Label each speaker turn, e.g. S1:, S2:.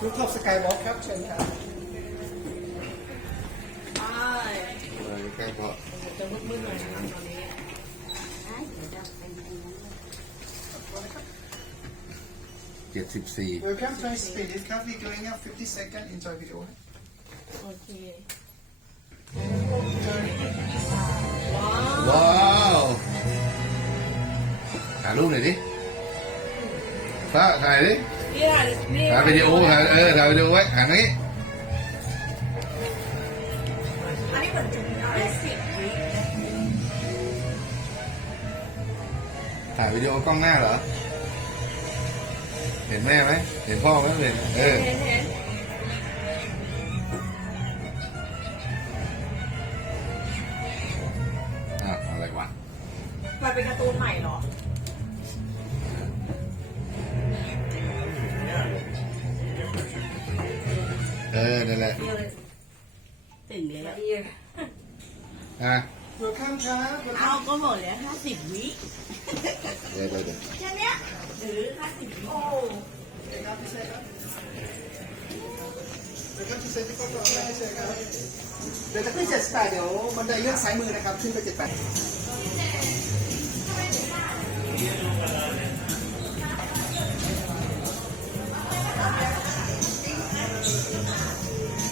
S1: รูปท็อปสกายวอล์กครับเชิญครับ
S2: ใกล้พอ
S3: จะมืดๆหน่อยนะตอนนี้
S2: 74
S1: Welcome to speed it currently going up 50 seconds enjoy video
S3: โอเค
S2: ว้าวถ่ายรูปหน่อยดิฟ้าถ่ายดิ
S3: นี่ค่ะนี่
S2: ถ่ายวิดีโอถ่ายถ่ายวิดีโอไว้หันนี้
S3: อันนี้เหมือนจุดได้10 วิ
S2: ถ่ายวิดีโอกล้องหน้าเหรอเห็นแม่ไหมเห็นพ่อไหมเห็น
S3: เห็น
S2: อะไรวะ
S3: มันเป็นการ์ตูนใหม่เหรอ
S2: นั่นแหละ
S3: ถึงแล้ว
S1: Welcome ครับ
S3: เอาก็หมดแล้ว50 วิ
S2: เดี๋ยว
S3: แค่เนี้ยหรือ50 วิโอ้
S1: Welcome to set the photo เชิญครับเดี๋ยวจะขึ้น78เดี๋ยวบันไดเลื่อนซ้ายมือนะครับขึ้นไป78